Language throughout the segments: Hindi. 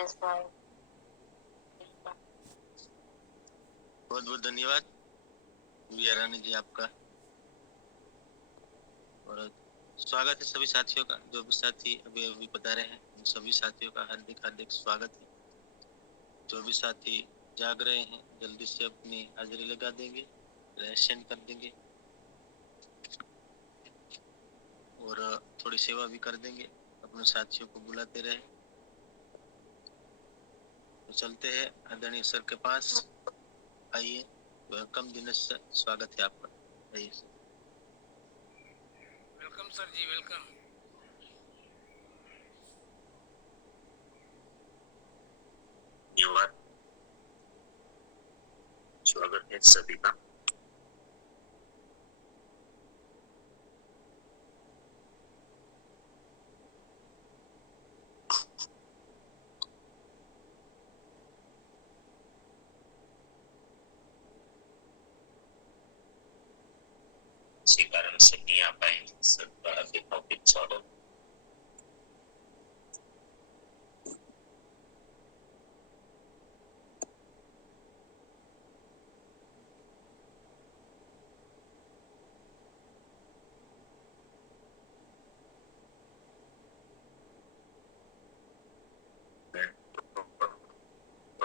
महेश भाई। बहुत बहुत धन्यवाद विजया रानी जी आपका। और स्वागत है सभी साथियों का, जो भी साथी अभी अभी पधारे हैं उन सभी साथियों का हार्दिक हार्दिक स्वागत है। जो भी साथी जाग रहे हैं जल्दी से अपनी हाजिरी लगा देंगे, सेंड कर देंगे और थोड़ी सेवा भी कर देंगे, अपने साथियों को बुलाते रहे। तो चलते हैं आदरणीय सर के पास। आइए, वेलकम दिनेश सर, स्वागत है आपका। आइए। वेलकम सर जी, वेलकम। धन्यवाद, स्वागत है सभी का। इसी कारण से नहीं आ पाए सर, टॉपिक सॉल्व।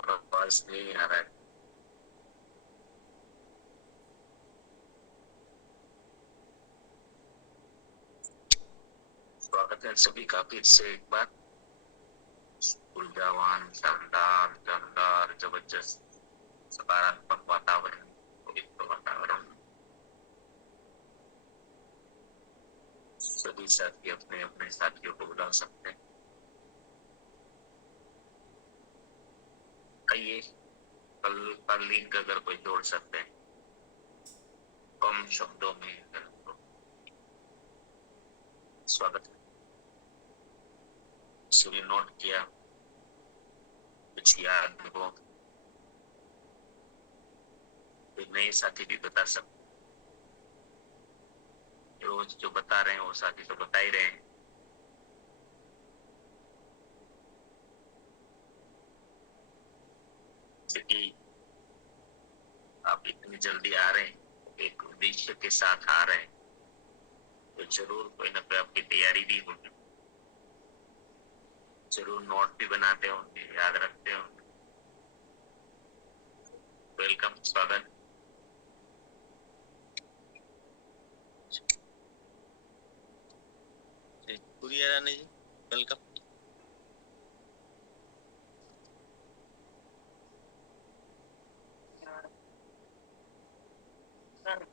आवाज नहीं आ रहा है। स्वागत है सभी का फिर से एक बार। ऊर्जावान, शानदार, जानदार, जबरदस्त, सकारात्मक वातावरण, पवित्र वातावरण। सभी साथी अपने अपने साथियों को बुला सकते हैं। आइए, कल का लिंक अगर कोई जोड़ सकते हैं कम शब्दों में, तो स्वागत है। सभी नोट किया, कुछ याद हो, कोई नए साथी भी बता सकते। रोज जो बता रहे हैं वो साथी तो बता ही रहे हैं। क्योंकि आप इतनी जल्दी आ रहे हैं, एक उद्देश्य के साथ आ रहे हैं, तो जरूर कोई ना कोई आपकी तैयारी भी होगी, जरूर नोट भी बनाते होंगे, याद रखते होंगे। वेलकम, स्वागत। विजया रानी जी, वेलकम।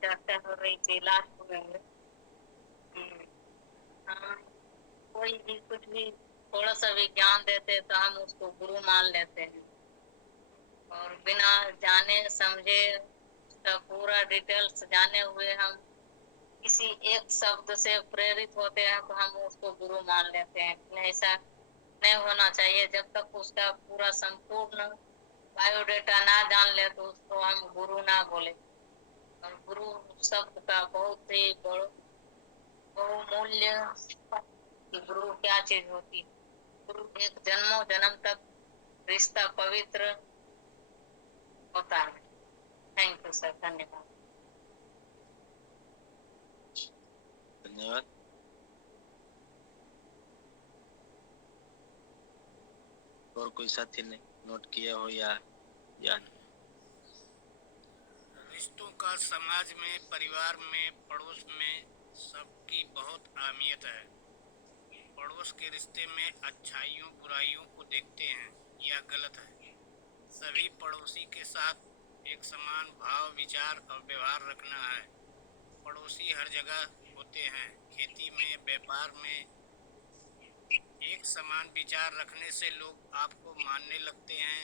चर्चा हो रही थी लास्ट में। हाँ, कोई भी कुछ भी थोड़ा सा भी ज्ञान देते तो हम उसको गुरु मान लेते हैं, और बिना जाने समझे उसका पूरा डिटेल्स जाने हुए हम किसी एक शब्द से प्रेरित होते हैं तो हम उसको गुरु मान लेते हैं। ऐसा नहीं होना चाहिए। जब तक उसका पूरा संपूर्ण बायोडेटा ना जान ले तो उसको हम गुरु ना बोले। और गुरु शब्द का बहुत ही बहुमूल्य, गुरु क्या चीज होती है। गुरु एक जन्मों जन्म तक रिश्ता पवित्र होता है। थैंक यू सर, धन्यवाद। धन्यवाद। और कोई साथी ने नोट किया हो या याद? रिश्तों का समाज में, परिवार में, पड़ोस में सबकी बहुत अहमियत है। पड़ोस के रिश्ते में अच्छाइयों बुराइयों को देखते हैं, यह गलत है। सभी पड़ोसी के साथ एक समान भाव, विचार और व्यवहार रखना है। पड़ोसी हर जगह होते हैं, खेती में, व्यापार में। एक समान विचार रखने से लोग आपको मानने लगते हैं।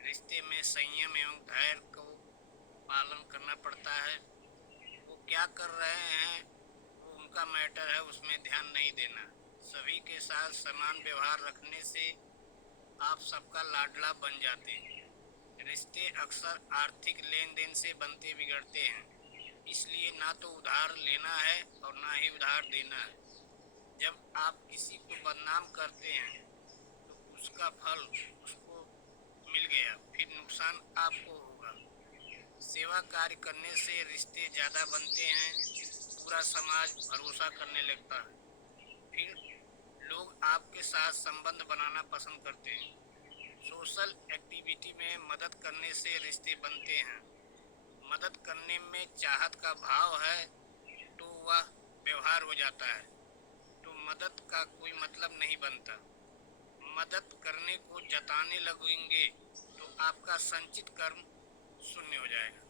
रिश्ते में संयम एवं धैर्य को पालन करना पड़ता है। वो क्या कर रहे हैं वो उनका मैटर है, उसमें ध्यान नहीं देना। सभी के साथ समान व्यवहार रखने से आप सबका लाडला बन जाते हैं। रिश्ते अक्सर आर्थिक लेन देन से बनते बिगड़ते हैं, इसलिए ना तो उधार लेना है और ना ही उधार देना है। जब आप किसी को बदनाम करते हैं तो उसका फल उसको मिल गया, फिर नुकसान आपको होगा। सेवा कार्य करने से रिश्ते ज़्यादा बनते हैं, पूरा समाज भरोसा करने लगता है, फिर लोग आपके साथ संबंध बनाना पसंद करते हैं। सोशल एक्टिविटी में मदद करने से रिश्ते बनते हैं। मदद करने में चाहत का भाव है तो वह व्यवहार हो जाता है, तो मदद का कोई मतलब नहीं बनता। मदद करने को जताने लगेंगे तो आपका संचित कर्म शून्य हो जाएगा।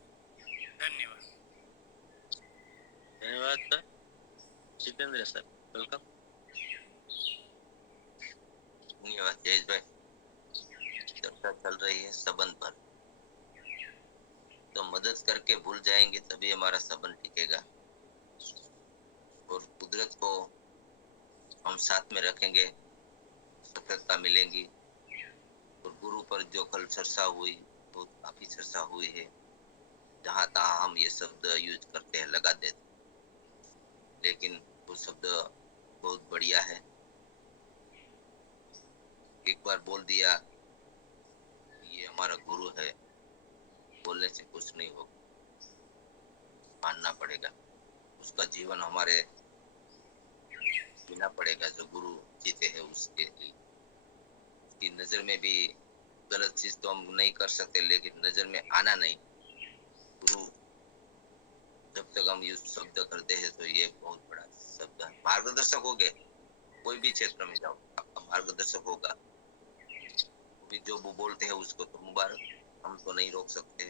धन्यवाद। धन्यवाद सर। Jitendra sir, welcome. धन्यवाद जयेश भाई। चर्चा चल रही है संबंध पर, तो मदद करके भूल जाएंगे तभी हमारा संबंध टिकेगा, और कुदरत को हम साथ में रखेंगे, सफलता मिलेंगी। और गुरु पर जो कल चर्चा हुई, वो काफी चर्चा हुई है, जहाँ तहाँ हम ये शब्द यूज करते हैं, लगा देते, लेकिन वो शब्द बहुत बढ़िया है। एक बार बोल दिया ये हमारा गुरु है, बोलने से कुछ नहीं होगा, मानना पड़ेगा। उसका जीवन हमारे बिना पड़ेगा, जो गुरु जीते हैं उसके लिए। उसकी नजर में भी गलत चीज तो हम नहीं कर सकते, लेकिन नजर में आना नहीं। गुरु जब तक हम यूज शब्द करते हैं तो ये बहुत बड़ा शब्द है। मार्गदर्शक हो गए, कोई भी क्षेत्र में जाओ आपका मार्गदर्शक होगा। जो वो बोलते हैं उसको तो मुबारक, हम तो नहीं रोक सकते।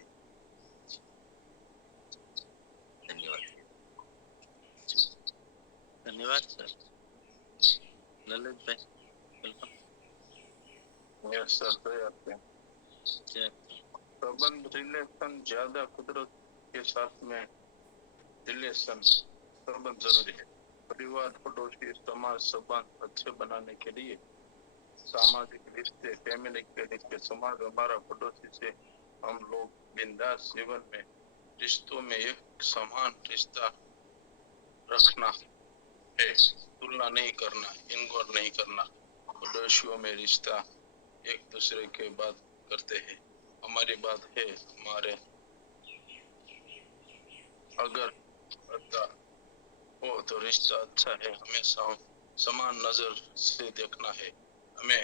धन्यवाद। धन्यवाद सर। ललित भाई, वेलकम। Yes sir. संबंध रिलेशन ज्यादा कुदरत के साथ में रिलेशन संबंध जरूरी है। परिवार, पड़ोसी, समाज संबंध अच्छे बनाने के लिए सामाजिक रिश्ते, फैमिली के रिश्ते, समाज हमारा पड़ोसी से हम लोग बिंदास जीवन में रिश्तों में एक समान रिश्ता रखना है, तुलना नहीं करना, इनगोर नहीं करना। पड़ोसियों में रिश्ता एक दूसरे के बात करते हैं, हमारी बात है, हमारे अगर अच्छा हो तो रिश्ता अच्छा है। हमेशा समान नजर से देखना है, हमें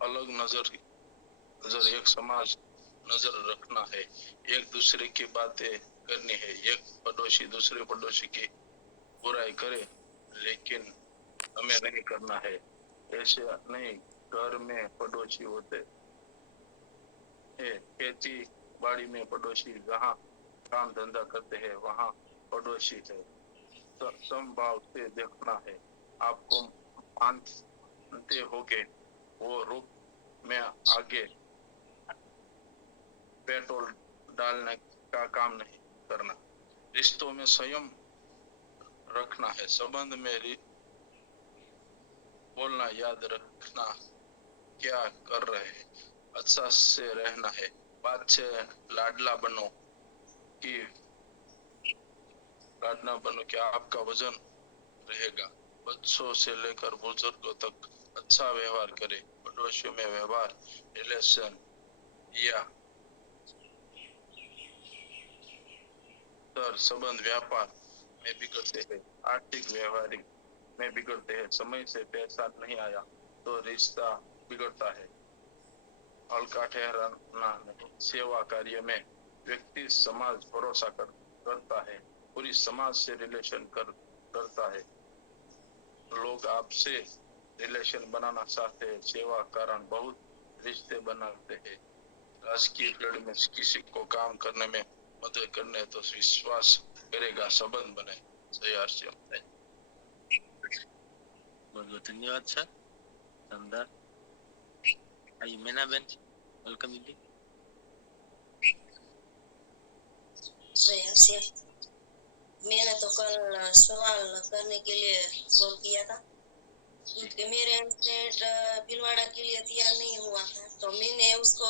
अलग नजर एक समाज नजर रखना है, एक दूसरे की बातें करनी है। एक पड़ोसी दूसरे पड़ोसी की बुराई करे लेकिन हमें नहीं करना है, ऐसे नहीं। घर में पड़ोसी होते हैं, खेती बाड़ी में पड़ोसी, जहाँ काम धंधा करते हैं वहाँ पड़ोसी है। समभाव से देखना है। आपको मानते होगे वो रूप में आगे पेट्रोल डालने का काम नहीं करना। रिश्तों में संयम रखना है, संबंध में बोलना याद रखना क्या कर रहे हैं, अच्छा से रहना है। बात से लाडला बनो कि आपका वजन रहेगा। बच्चों से लेकर बुजुर्गों तक अच्छा व्यवहार करें। पड़ोसियों में व्यवहार, रिलेशन या संबंध व्यापार में बिगड़ते हैं, आर्थिक व्यवहारिक में बिगड़ते हैं। समय से पैसा नहीं आया तो रिश्ता बिगड़ता है। हल्का ठहराना नहीं। सेवा कार्य में व्यक्ति समाज भरोसा करता है, पूरी समाज से रिलेशन करता है। लोग आपसे रिलेशन बनाना चाहते हैं, सेवा कारण बहुत रिश्ते बनाते हैं। राजकीय फील्ड में किसी को काम करने में मदद करने तो विश्वास करेगा, संबंध बने। सही आर्य। बहुत बहुत धन्यवाद सर। शानदार। आइए मीना बेन, वेलकम दीदी। मैंने तो कल सवाल करने के लिए कॉल किया था कि मेरे एमसेट भीलवाड़ा के लिए तैयार नहीं हुआ था, तो मैंने उसको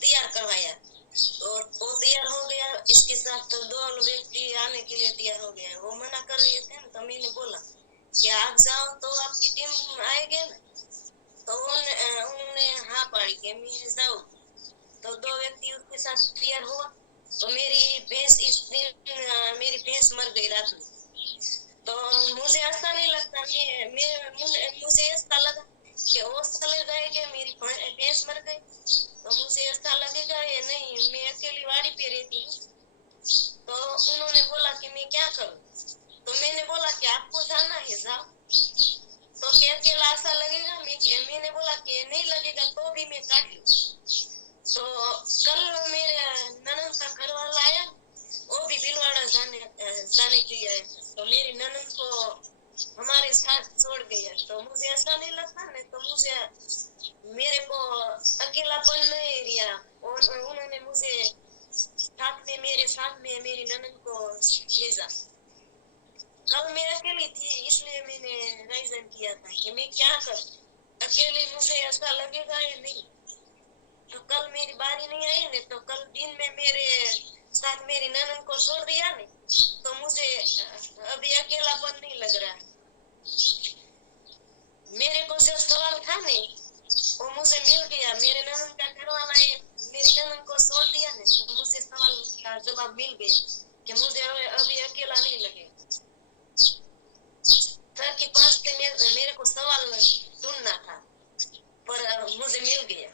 तैयार करवाया, तो वो तैयार हो गया। इसके साथ तो 2 व्यक्ति आने के लिए तैयार हो गया। वो मना कर रहे थे ना, तो मैंने बोला कि आप जाओ तो आपकी टीम आएगी ना, तो उन्होंने हाँ पाड़ी के मैं जाऊँ। तो 2 व्यक्ति उसके साथ तैयार हुआ। तो मेरी भैंस इस दिन मेरी भैंस मर गई रात में। तो मुझे ऐसा नहीं लगता, मुझे ऐसा लगा कि वो चले जाएंगे, मेरी भैंस मर गई। तो मुझे ऐसा लगेगा ये नहीं, मैं अकेली वाड़ी पे रहती हूँ। तो उन्होंने बोला कि मैं क्या करूँ। तो मैंने बोला कि आपको जाना है जाओ। तो क्या अकेला ऐसा लगेगा, मैंने बोला कि नहीं लगेगा तो भी मैं काट लूँ। तो कल मेरे ननद का घर वाला आया, वो भी भीलवाड़ा जाने के लिए आया। तो मेरी ननद को हमारे साथ छोड़ गया। तो मुझे ऐसा नहीं लगता, नहीं तो मुझे मेरे को अकेलापन नहीं रिया। उन्होंने मुझे साथ में मेरे साथ में मेरी ननद को भेजा। कल मैं अकेली थी, इसलिए मैंने राइजन किया था कि मैं क्या करूं। अकेले मुझे ऐसा लगेगा या नहीं। तो कल मेरी बारी नहीं आई ने, तो कल दिन में मेरे साथ मेरी ननद को छोड़ दिया ने, तो मुझे अभी अकेलापन नहीं लग रहा। मेरे को जो सवाल था ने वो मुझे मिल गया। मेरे ननद का घर वाला है, मेरी ननद को छोड़ दिया ने, तो मुझे सवाल का जवाब मिल गया कि मुझे अभी अकेला नहीं लगेगा। सर के पास से मेरे को सवाल ढूंढना था, पर मुझे मिल गया।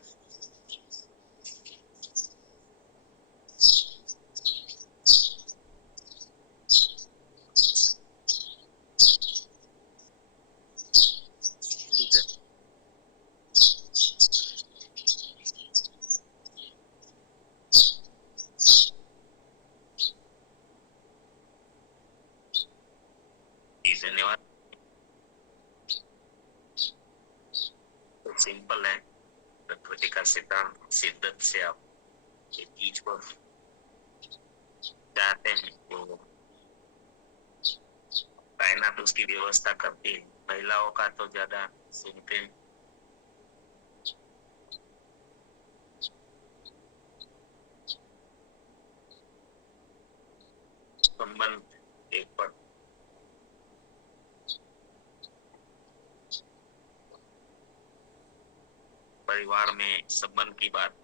ठीक है। जी, धन्यवाद। तो सिंपल है, प्रकृति का सिद्धांत, शिद्दत से आप ये चीज को चाहते हैं तो कायनात उसकी व्यवस्था करती है। महिलाओं का तो ज्यादा सुनते हैं। संबंध एक पर परिवार में संबंध की बात,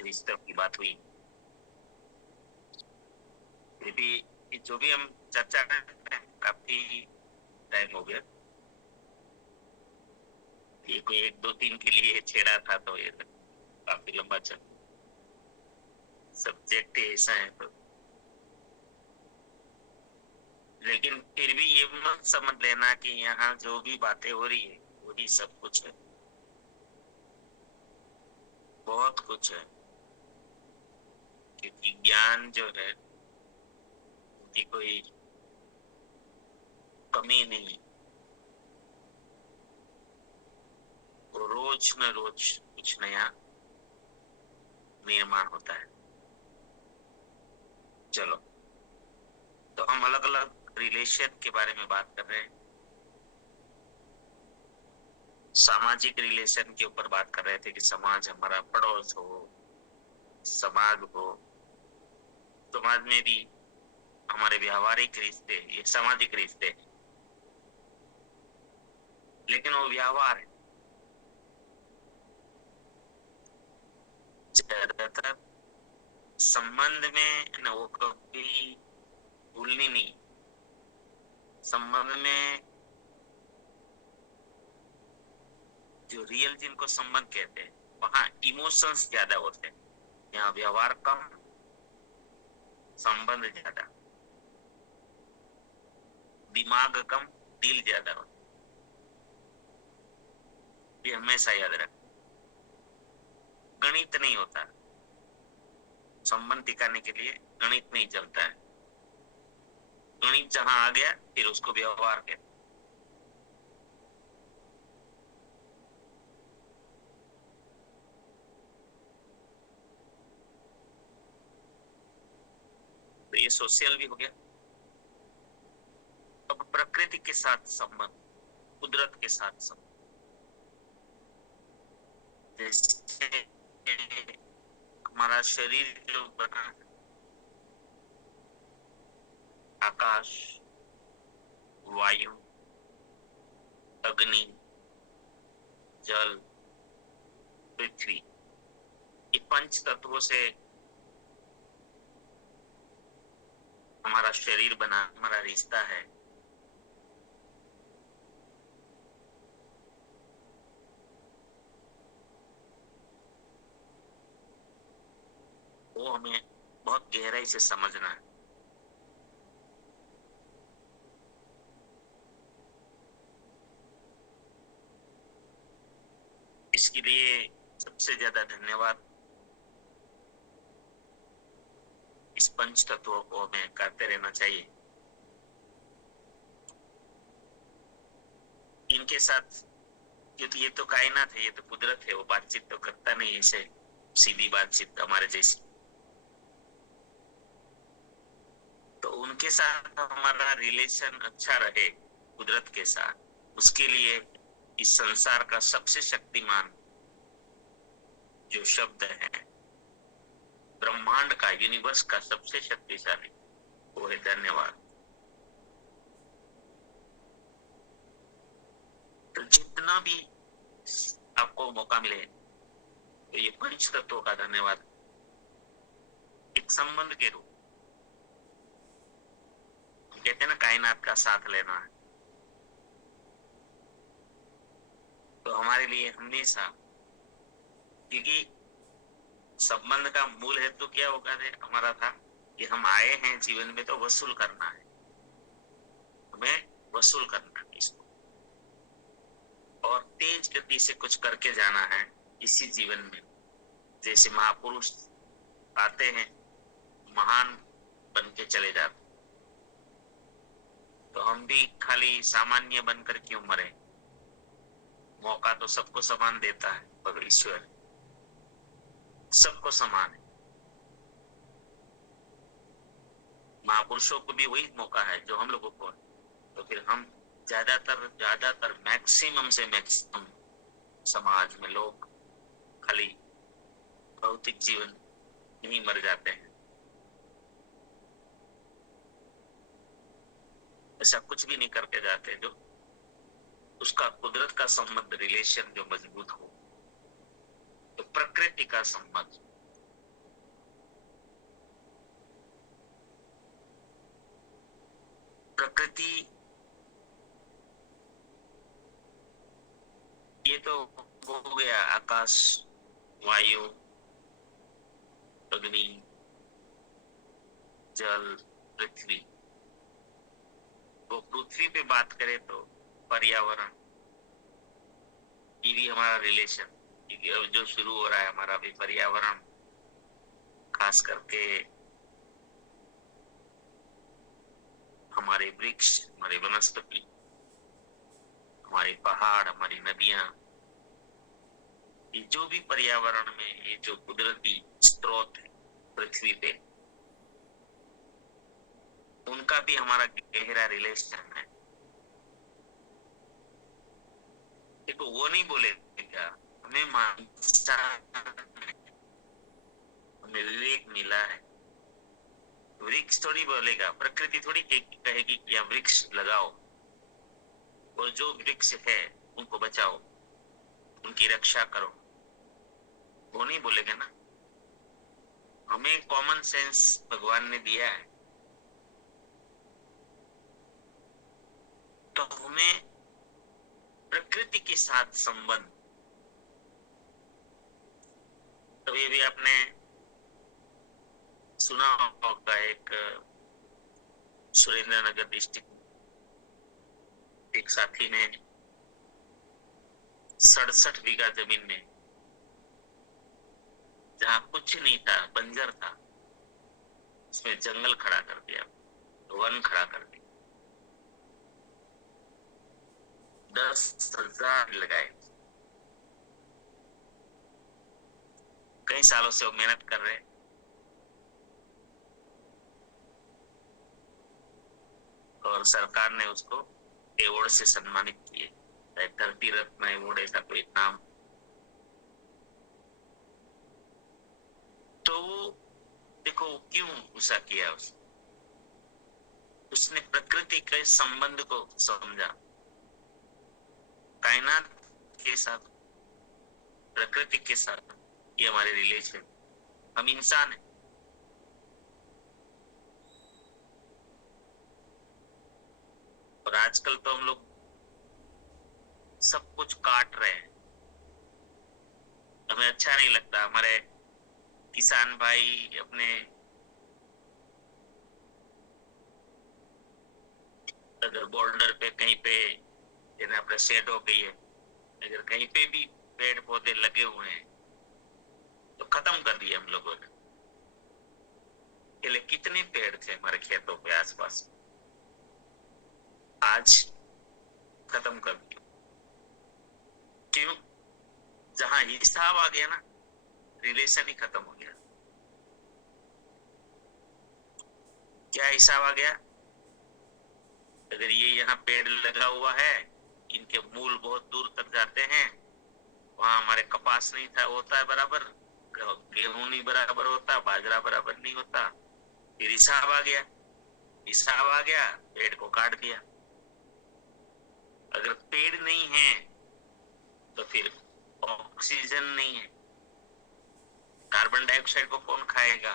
रिश्तों की बात हुई। फिर भी जो भी हम चर्चा कर रहे हैं, काफी टाइम हो गया। ये कोई 1 2 3 के लिए छेड़ा था तो ये काफी लंबा चल सब्जेक्ट ऐसा है तो, लेकिन फिर भी ये मत समझ लेना कि यहाँ जो भी बातें हो रही है वही सब कुछ है। बहुत कुछ है, क्योंकि ज्ञान जो है उसकी कोई कमी नहीं। वो रोज न रोज कुछ नया निर्माण होता है। चलो, तो हम अलग अलग रिलेशन के बारे में बात कर रहे हैं। सामाजिक रिलेशन के ऊपर बात कर रहे थे कि समाज हमारा पड़ोस हो, समाज हो। समाज में भी हमारे व्यवहारिक रिश्ते, ये सामाजिक रिश्ते, लेकिन वो व्यवहार है। ज्यादातर संबंध में न वो कभी भूलनी नहीं। संबंध में जो रियल जिनको संबंध कहते हैं वहां इमोशंस ज्यादा होते हैं। यहाँ व्यवहार कम, संबंध ज्यादा, दिमाग कम, दिल ज्यादा होता। ये हमेशा याद रख। गणित नहीं होता, संबंध टिकाने के लिए गणित नहीं चलता है। गणित जहां आ गया फिर उसको व्यवहार कहते। तो ये सोशल भी हो गया। अब प्रकृति के साथ संबंध, कुदरत के साथ संबंध। जैसे हमारा शरीर जो बना है, आकाश, वायु, अग्नि, जल, पृथ्वी, ये पंच तत्वों से हमारा शरीर बना, हमारा रिश्ता है। वो हमें बहुत गहराई से समझना है। इसके लिए सबसे ज्यादा धन्यवाद इस पंच तत्वों को हमें करते रहना चाहिए। इनके साथ, क्योंकि ये तो कायनात है, ये तो कुदरत है, वो बातचीत तो करता नहीं है इसे सीधी बातचीत हमारे जैसी। तो उनके साथ हमारा रिलेशन अच्छा रहे कुदरत के साथ, उसके लिए इस संसार का सबसे शक्तिमान जो शब्द है, ब्रह्मांड का, यूनिवर्स का सबसे शक्तिशाली, वो है धन्यवाद। तो जितना भी आपको मौका मिले तो ये पंच तत्वों का धन्यवाद एक संबंध के रूप, कहते हैं ना कायनात का साथ लेना है, तो हमारे लिए हमेशा, क्योंकि संबंध का मूल हेतु क्या होगा हमारा था कि हम आए हैं जीवन में तो वसूल करना है, हमें वसूल करना है इसको, और तेज गति से कुछ करके जाना है इसी जीवन में। जैसे महापुरुष आते हैं, महान बन के चले जाते, तो हम भी खाली सामान्य बनकर क्यों मरे? मौका तो सबको समान देता है भगवान ईश्वर, सबको समान है। महापुरुषों को भी वही मौका है जो हम लोगों को है, तो फिर हम ज्यादातर मैक्सिमम से मैक्सिमम समाज में लोग खाली भौतिक जीवन ही मर जाते हैं। ऐसा कुछ भी नहीं करके जाते जो उसका कुदरत का संबंध, रिलेशन जो मजबूत हो, तो प्रकृति का संबंध, प्रकृति ये तो हो गया आकाश, वायु, अग्नि, जल, पृथ्वी। तो पृथ्वी पे बात करें तो पर्यावरण, ये भी हमारा रिलेशन, क्योंकि अब जो शुरू हो रहा है हमारा भी पर्यावरण, खास करके हमारे वृक्ष, हमारे वनस्पति, हमारे पहाड़, हमारी नदियां, ये जो भी पर्यावरण में ये जो कुदरती स्रोत है पृथ्वी पे, उनका भी हमारा गहरा रिलेशन है। देखो वो नहीं बोलेगा हमें हमें विवेक मिला है, वृक्ष थोड़ी बोलेगा, प्रकृति थोड़ी कहेगी कि आप वृक्ष लगाओ, और जो वृक्ष है उनको बचाओ, उनकी रक्षा करो, वो नहीं बोलेगा ना। हमें कॉमन सेंस भगवान ने दिया है, तो हमें प्रकृति के साथ संबंध, तो ये भी आपने सुना होगा, एक सुरेंद्रनगर डिस्ट्रिक्ट एक साथी ने 67 बीघा जमीन में, जहां कुछ नहीं था, बंजर था, उसमें जंगल खड़ा कर दिया, वन खड़ा कर दिया, 10,000 लगाए। कई सालों से वो मेहनत कर रहे, और सरकार ने उसको अवार्ड से सम्मानित किए, धरती रत्न अवार्ड ऐसा कोई नाम। तो देखो क्यों ऐसा किया, उसने प्रकृति के संबंध को समझा, कायनात के साथ प्रकृति के साथ ये हमारे रिलेशन, हम इंसान हैं। और आजकल तो हम लोग सब कुछ काट रहे हैं, हमें अच्छा नहीं लगता। हमारे किसान भाई अपने अगर बॉर्डर पे कहीं पे अपना सेट हो गई है, अगर कहीं पे भी पेड़ पौधे लगे हुए हैं तो खत्म कर दिए हम लोगों ने। पहले कितने पेड़ थे हमारे खेतों के आसपास, आज खत्म कर दिए। क्यों? जहां हिसाब आ गया ना, रिलेशन ही खत्म हो गया। क्या हिसाब आ गया? अगर ये यहाँ पेड़ लगा हुआ है, इनके मूल बहुत दूर तक जाते हैं, वहां हमारे कपास नहीं था होता है बराबर, गेहूं नहीं बराबर होता, बाजरा बराबर नहीं होता। फिर हिसाब आ गया, हिसाब आ गया, पेड़ को काट दिया। अगर पेड़ नहीं है तो फिर ऑक्सीजन नहीं है, कार्बन डाइऑक्साइड को कौन खाएगा?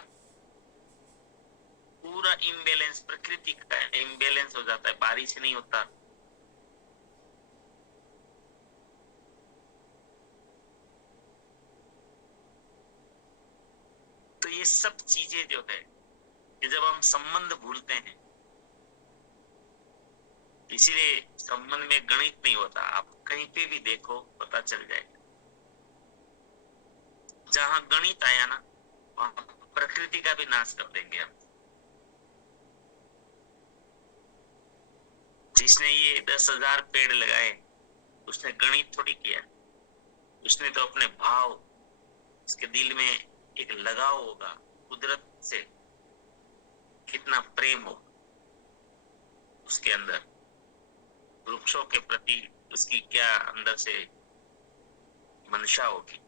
पूरा इम्बैलेंस, प्रकृति का इम्बैलेंस हो जाता है, बारिश नहीं होता। तो ये सब चीजें जो है, ये जब हम संबंध भूलते हैं, इसीलिए संबंध में गणित नहीं होता। आप कहीं पे भी देखो पता चल जाएगा, जहां गणित आया ना वहां प्रकृति का भी नाश कर देंगे हम। जिसने ये 10,000 पेड़ लगाए, उसने गणित थोड़ी किया, उसने तो अपने भाव, उसके दिल में एक लगाव होगा कुदरत से, कितना प्रेम हो उसके अंदर, वृक्षों के प्रति उसकी क्या अंदर से मंशा होगी,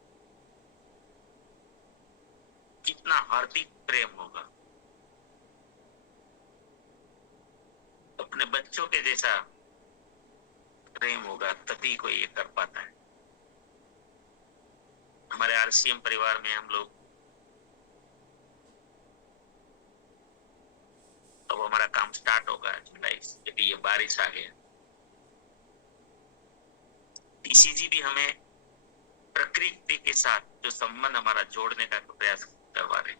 कितना हार्दिक प्रेम होगा। अपने बच्चों के जैसा प्रेम होगा, तभी कोई ये कर पाता है। हमारे आरसीएम परिवार में हम लोग, अब हमारा काम स्टार्ट होगा जुलाई से, क्योंकि ये बारिश आ गया। टीसीजी भी हमें प्रकृति के साथ जो संबंध हमारा जोड़ने का प्रयास करवा रहे।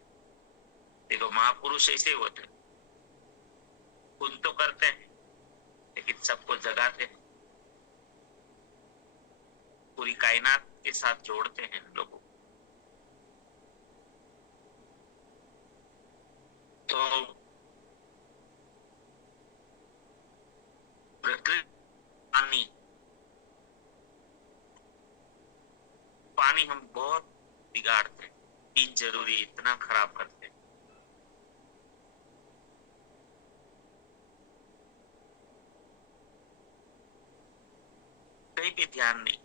देखो, महापुरुष ऐसे होते, खुद तो करते हैं लेकिन सबको जगाते हैं, पूरी कायनात के साथ जोड़ते हैं लोगों। तो प्रकृति, पानी हम बहुत बिगाड़ते, बीज जरूरी इतना खराब करते। कहीं भी ध्यान नहीं,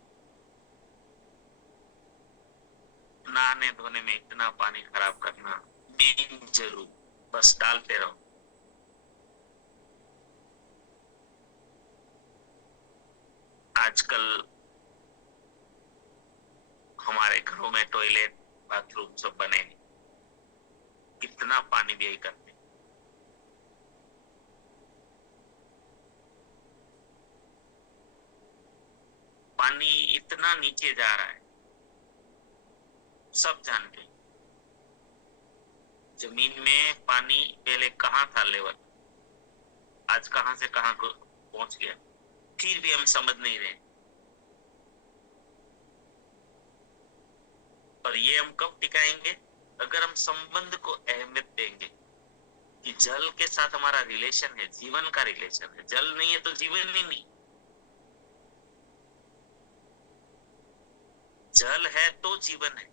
नहाने धोने में इतना पानी खराब करना, बीज जरूर, बस डालते रहो। आजकल हमारे घरों में टॉयलेट, बाथरूम सब बने हैं, कितना पानी व्यय करते। पानी इतना नीचे जा रहा है, सब जानते। जमीन में पानी पहले कहाँ था लेवल, आज कहां से कहां को पहुंच गया, फिर भी हम समझ नहीं रहे। और ये हम कब टिकाएंगे? अगर हम संबंध को अहमियत देंगे कि जल के साथ हमारा रिलेशन है, जीवन का रिलेशन है। जल नहीं है तो जीवन ही नहीं, जल है तो जीवन है।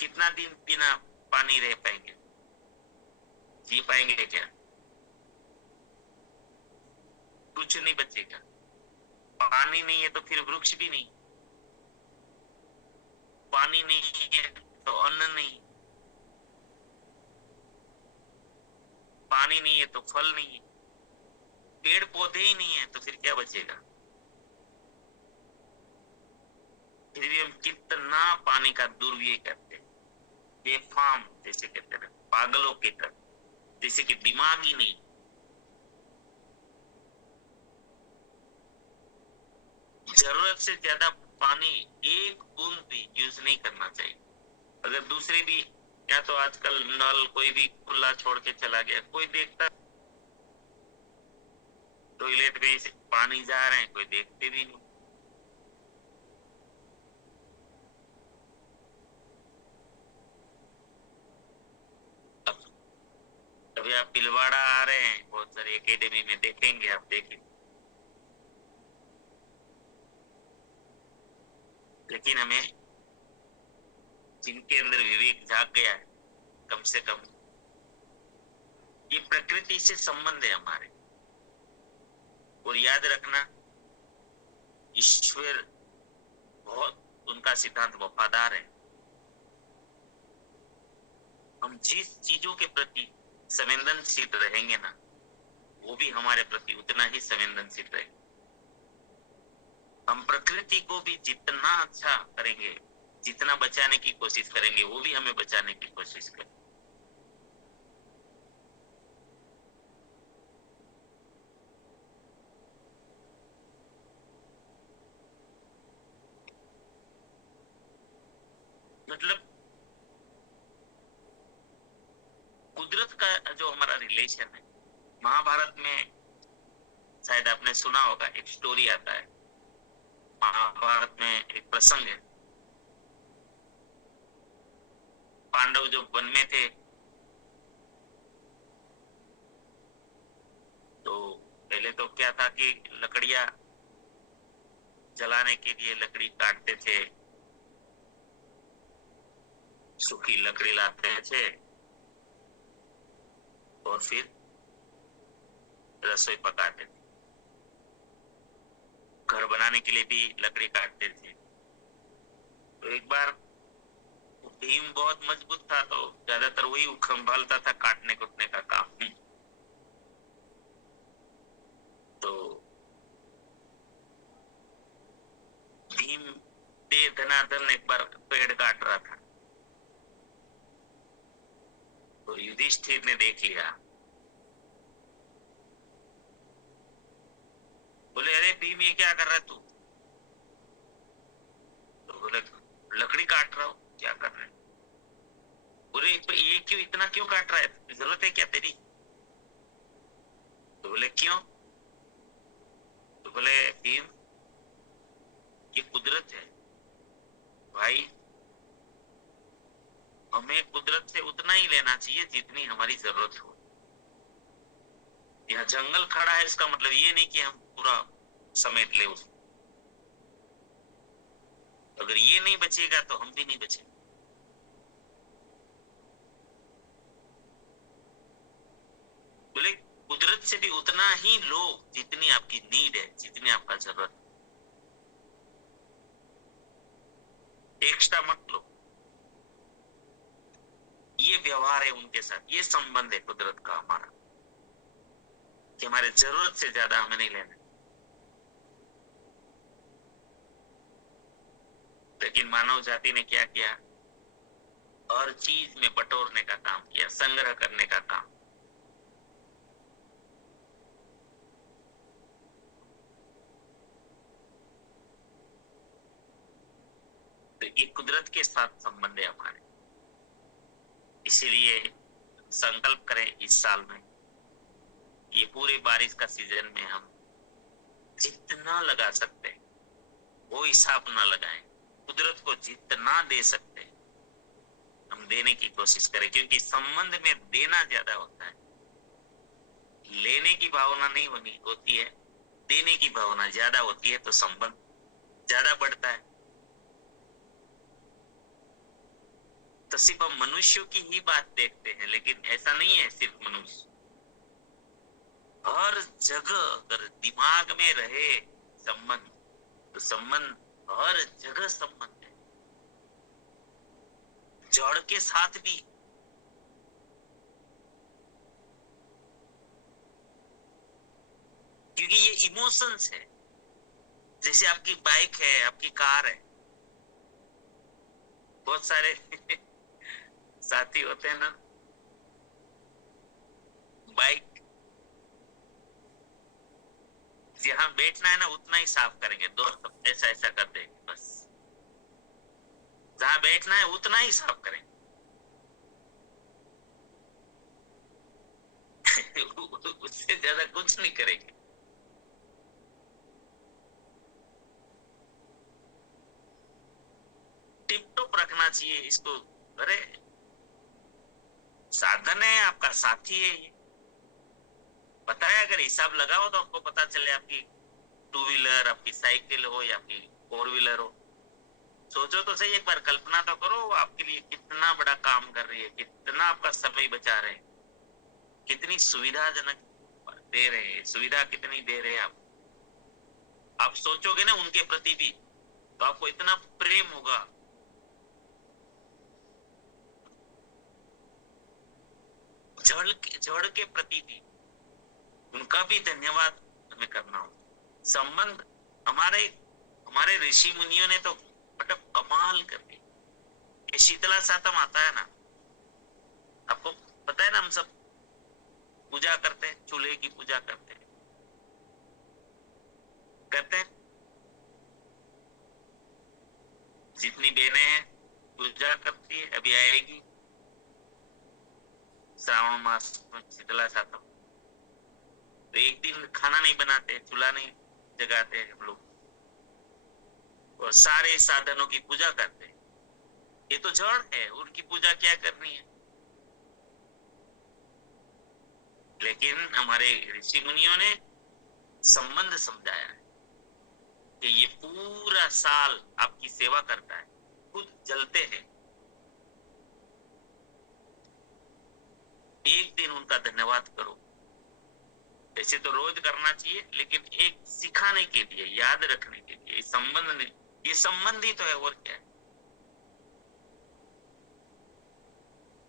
कितना दिन बिना पानी रह पाएंगे, जी पाएंगे क्या? कुछ नहीं बचेगा। पानी नहीं है तो फिर वृक्ष भी नहीं, पानी नहीं है तो अन्न नहीं, पानी नहीं है तो फल नहीं है, पेड़ पौधे ही नहीं है तो फिर क्या बचेगा? फिर भी हम कितना पानी का दुर्व्यय करते हैं, बेफाम जैसे कहते हैं, पागलों के तरह, जैसे कि दिमाग ही नहीं। जरूरत से ज्यादा पानी एक बूंद भी यूज नहीं करना चाहिए। अगर दूसरे भी, या तो आजकल नल कोई भी खुला छोड़ के चला गया, कोई देखता टॉयलेट में से पानी जा रहे हैं, कोई देखते भी नहीं। अभी आप भीलवाड़ा आ रहे हैं, बहुत सारी एकेडमी में देखेंगे, आप देखेंगे, लेकिन हमें जिनके अंदर विवेक जाग गया है, कम से कम ये प्रकृति से संबंध है हमारे। और याद रखना, ईश्वर बहुत, उनका सिद्धांत वफादार है। हम जिस चीजों के प्रति संवेदनशील रहेंगे ना, वो भी हमारे प्रति उतना ही संवेदनशील रहेंगे। हम प्रकृति को भी जितना अच्छा करेंगे, जितना बचाने की कोशिश करेंगे, वो भी हमें बचाने की कोशिश करेंगे। मतलब कुदरत का जो हमारा रिलेशन है, महाभारत में शायद आपने सुना होगा, एक स्टोरी आता है। महाभारत में एक प्रसंग है, पांडव जो वन में थे, तो पहले तो क्या था कि लकड़ियां जलाने के लिए लकड़ी काटते थे, सूखी लकड़ी लाते थे और फिर रसोई पकाते थे। घर बनाने के लिए भी लकड़ी काटते थे। तो एक बार भीम बहुत मजबूत था, तो ज्यादातर वही संभालता था काटने कुटने का काम। तो भीम दे धनाधन एक बार पेड़ काट रहा था, तो युधिष्ठिर ने देख लिया, बोले अरे भीम ये क्या कर रहा है तू? तो बोले लकड़ी काट रहा हूं। क्या कर रहे? बोले ये क्यों, इतना क्यों काट रहा है, जरूरत है क्या तेरी? तो बोले क्यों? तो बोले भीम ये कुदरत है भाई, हमें कुदरत से उतना ही लेना चाहिए जितनी हमारी जरूरत हो। यहाँ जंगल खड़ा है, इसका मतलब ये नहीं कि हम पूरा समेट ले उसको। अगर ये नहीं बचेगा तो हम भी नहीं बचेंगे। बोले कुदरत से भी उतना ही लो जितनी आपकी नीड है, जितनी आपका जरूरत है, एक्स्ट्रा मत लो। ये व्यवहार है उनके साथ, ये संबंध है कुदरत का हमारा, कि हमारे जरूरत से ज्यादा हमें नहीं लेना। लेकिन मानव जाति ने क्या किया, हर चीज में बटोरने का काम किया, संग्रह करने का काम। तो ये कुदरत के साथ संबंध है हमारे। इसीलिए संकल्प करें इस साल में, ये पूरे बारिश का सीजन में हम जितना लगा सकते हैं वो हिसाब ना लगाएं, कुदरत को जितना दे सकते हैं हम देने की कोशिश करें, क्योंकि संबंध में देना ज्यादा होता है, लेने की भावना नहीं होती है, देने की भावना ज्यादा होती है, तो संबंध ज्यादा बढ़ता है। तो सिर्फ हम मनुष्यों की ही बात देखते हैं, लेकिन ऐसा नहीं है सिर्फ मनुष्य, हर जगह अगर दिमाग में रहे संबंध, तो संबंध हर जगह संबंध है, जड़ के साथ भी। क्योंकि ये इमोशंस है, जैसे आपकी बाइक है, आपकी कार है, बहुत सारे साथी होते हैं ना, बाइक जहां बैठना है ना उतना ही साफ करेंगे, दोस्त ऐसा ऐसा कर देंगे, बस जहां बैठना है उतना ही साफ करेंगे। उससे ज्यादा कुछ नहीं करेंगे। टिप टॉप रखना चाहिए इसको। अरे साधन है, आपका साथी है ये, पता है। अगर हिसाब लगाओ तो आपको पता चले, आपकी टू व्हीलर, आपकी साइकिल हो या आपकी फोर व्हीलर हो। सोचो तो सही, एक बार कल्पना तो करो, वो आपके लिए कितना बड़ा काम कर रही है, कितना आपका समय बचा रहे हैं, कितनी सुविधाजनक दे रहे हैं, सुविधा कितनी दे रहे हैं आप सोचोगे ना उनके प्रति भी, तो आपको इतना प्रेम होगा। जड़ के प्रति भी उनका भी धन्यवाद हमें करना हो। संबंध हमारे हमारे ऋषि मुनियों ने तो मतलब कमाल कर दी। ये शीतला सातम आता है ना, आपको पता है ना, हम सब पूजा करते हैं, चूल्हे की पूजा करते हैं, जितनी बहनें हैं पूजा करती है। अभी आएगी श्रावण मास में शीतला सातम, तो एक दिन खाना नहीं बनाते, चूल्हा नहीं जगाते हम लोग, और सारे साधनों की पूजा करते हैं। ये तो जड़ है, उनकी पूजा क्या करनी है। लेकिन हमारे ऋषि मुनियों ने संबंध समझाया है कि ये पूरा साल आपकी सेवा करता है, खुद जलते हैं, एक दिन उनका धन्यवाद करो। ऐसे तो रोज करना चाहिए, लेकिन एक सिखाने के लिए, याद रखने के लिए, ये संबंध ही तो है, और क्या है।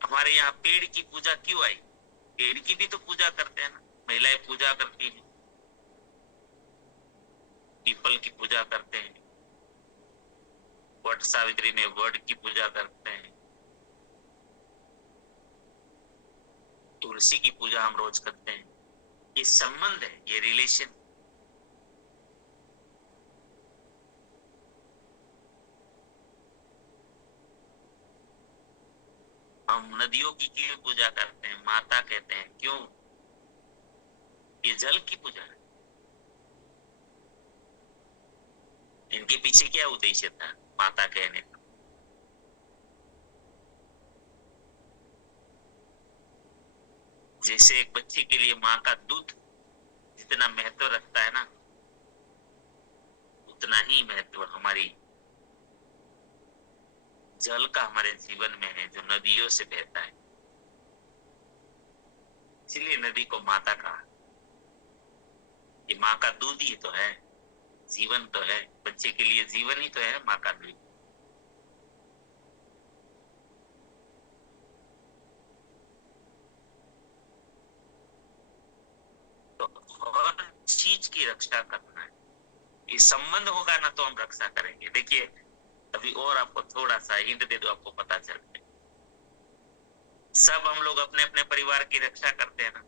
हमारे यहाँ पेड़ की पूजा क्यों आई? पेड़ की भी तो पूजा करते हैं ना, महिलाएं पूजा करती हैं, पीपल की पूजा करते हैं, वट सावित्री में वट की पूजा करते हैं, तुलसी की पूजा हम रोज करते हैं। ये संबंध है, ये रिलेशन। हम नदियों की क्यों पूजा करते हैं? माता कहते हैं, क्यों? ये जल की पूजा है। इनके पीछे क्या उद्देश्य था माता कहने का? जैसे एक बच्चे के लिए माँ का दूध जितना महत्व रखता है ना, उतना ही महत्व हमारी जल का हमारे जीवन में है, जो नदियों से बहता है। इसलिए नदी को माता कहा। ये माँ का दूध ही तो है, जीवन तो है, बच्चे के लिए जीवन ही तो है माँ का दूध। तो हर चीज की रक्षा करना है। ये संबंध होगा ना तो हम रक्षा करेंगे। देखिए अभी और आपको थोड़ा सा हिंट दे दो, आपको पता चल जाए। सब हम लोग अपने अपने परिवार की रक्षा करते हैं ना,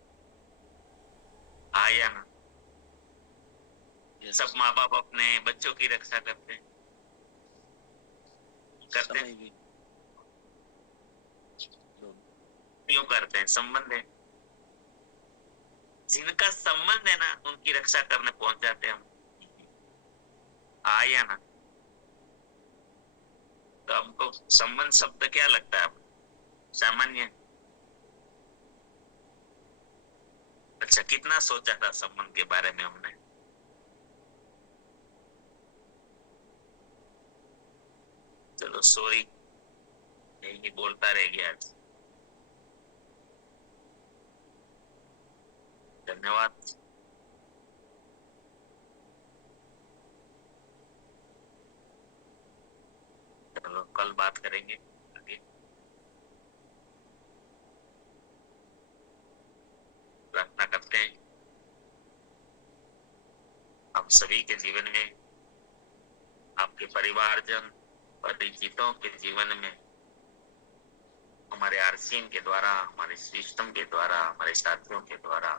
हाँ या ना? सब माँ बाप अपने बच्चों की रक्षा करते हैं, करते हैं। क्यों करते हैं? संबंध है। जिनका संबंध है ना उनकी रक्षा करने पहुंच जाते हैं हम, हाँ या ना? तो हमको संबंध शब्द क्या लगता है? सामान्य। अच्छा, कितना सोचा था संबंध के बारे में हमने? चलो सॉरी, यही बोलता रह गया आज। धन्यवाद। चलो कल बात करेंगे आगे। प्रार्थना करते हैं आप सभी के जीवन में, आपके परिवारजन, परिचितों के जीवन में हमारे आरसीएम के द्वारा, हमारे सिस्टम के द्वारा, हमारे साथियों के द्वारा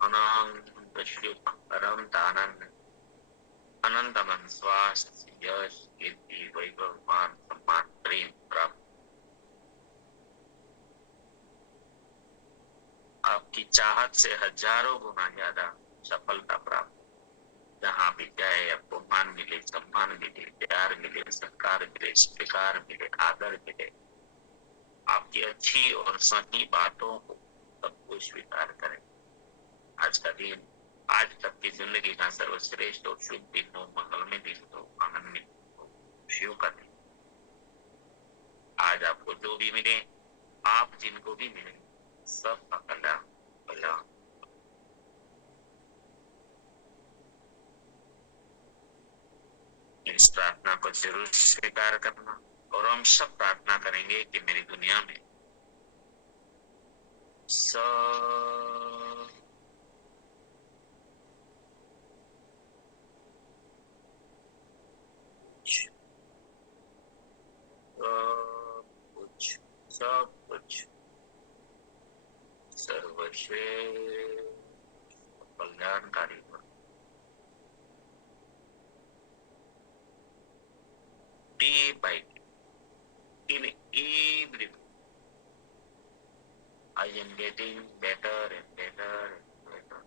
अनंत शुभ अनंत आनंद, अनंत अनंत स्वास्थ्य, यश, कीर्ति, वैभव, मान, सम्मान, प्रेम प्राप्त। आपकी चाहत से हजारों गुना ज्यादा सफलता प्राप्त। जहाँ भी जाए आपको मान मिले, सम्मान मिले, प्यार मिले, सत्कार मिले, स्वीकार मिले, आदर मिले। आपकी अच्छी और सही बातों को सबको स्वीकार करें। आज का दिन, आज तक की जिंदगी का सर्वश्रेष्ठ और शुभ दिन हो, मंगलमय दिन हो, आनंदमय दिन हो, खुशियों का दिन। आज आपको जो भी मिले, आप जिनको भी मिले, सबका कल्याण कल्याण। इस प्रार्थना को जरूर स्वीकार करना। और हम सब प्रार्थना करेंगे कि मेरी दुनिया में सब कुछ सब कुछ सर्वश्रेष्ठ कल्याणकारी हो। Day by day, in every way, I am getting better and better and better.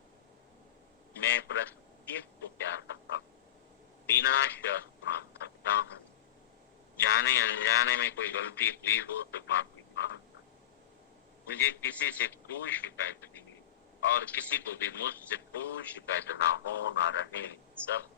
मैं प्रत्येक को प्यार करता हूँ, बिना शर्त माफ करता हूँ। जाने अनजाने में कोई गलती हुई हो तो माफी मांगता हूँ। मुझे किसी से कोई शिकायत नहीं है और किसी को भी मुझसे कोई शिकायत ना हो ना रहे। सब